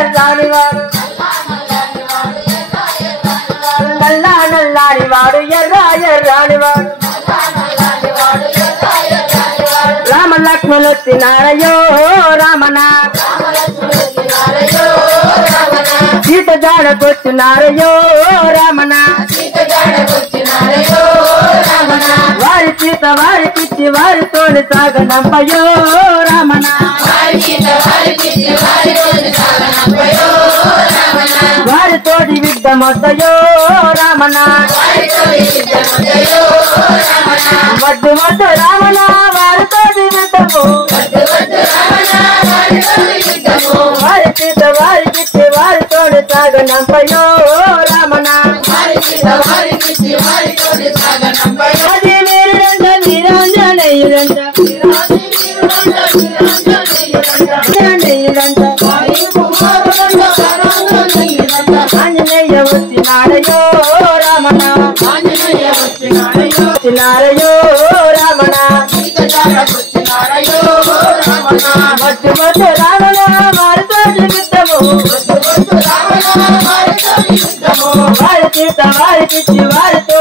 ఎర్రాని వాడు నల్లా నల్లాని వాడు ఎర్రాని వాడు రామ లక్ష్మణులు వచ్చినారయ్యో రామన సీత జాడకొచ్చినారయ్యో రామన వారి సీత వారి పిచ్చి వారితోని సాగనంపయో రామన వారితోటి యుద్ధమొద్దయో రామన వద్దు వద్దు రామన వారితోటి యుద్ధము వారి సీత వారి పిచ్చి వారితోని సాగనంపయో రామన అది వీరంట వీరాంజనేయులంట ఆంజనేయ వచ్చినారయో రామణ వచ్చినారయో రామణ వద్దు వద్దు రామణ వారితో యుద్ధము వారి సీత వారి పిచ్చి వారితో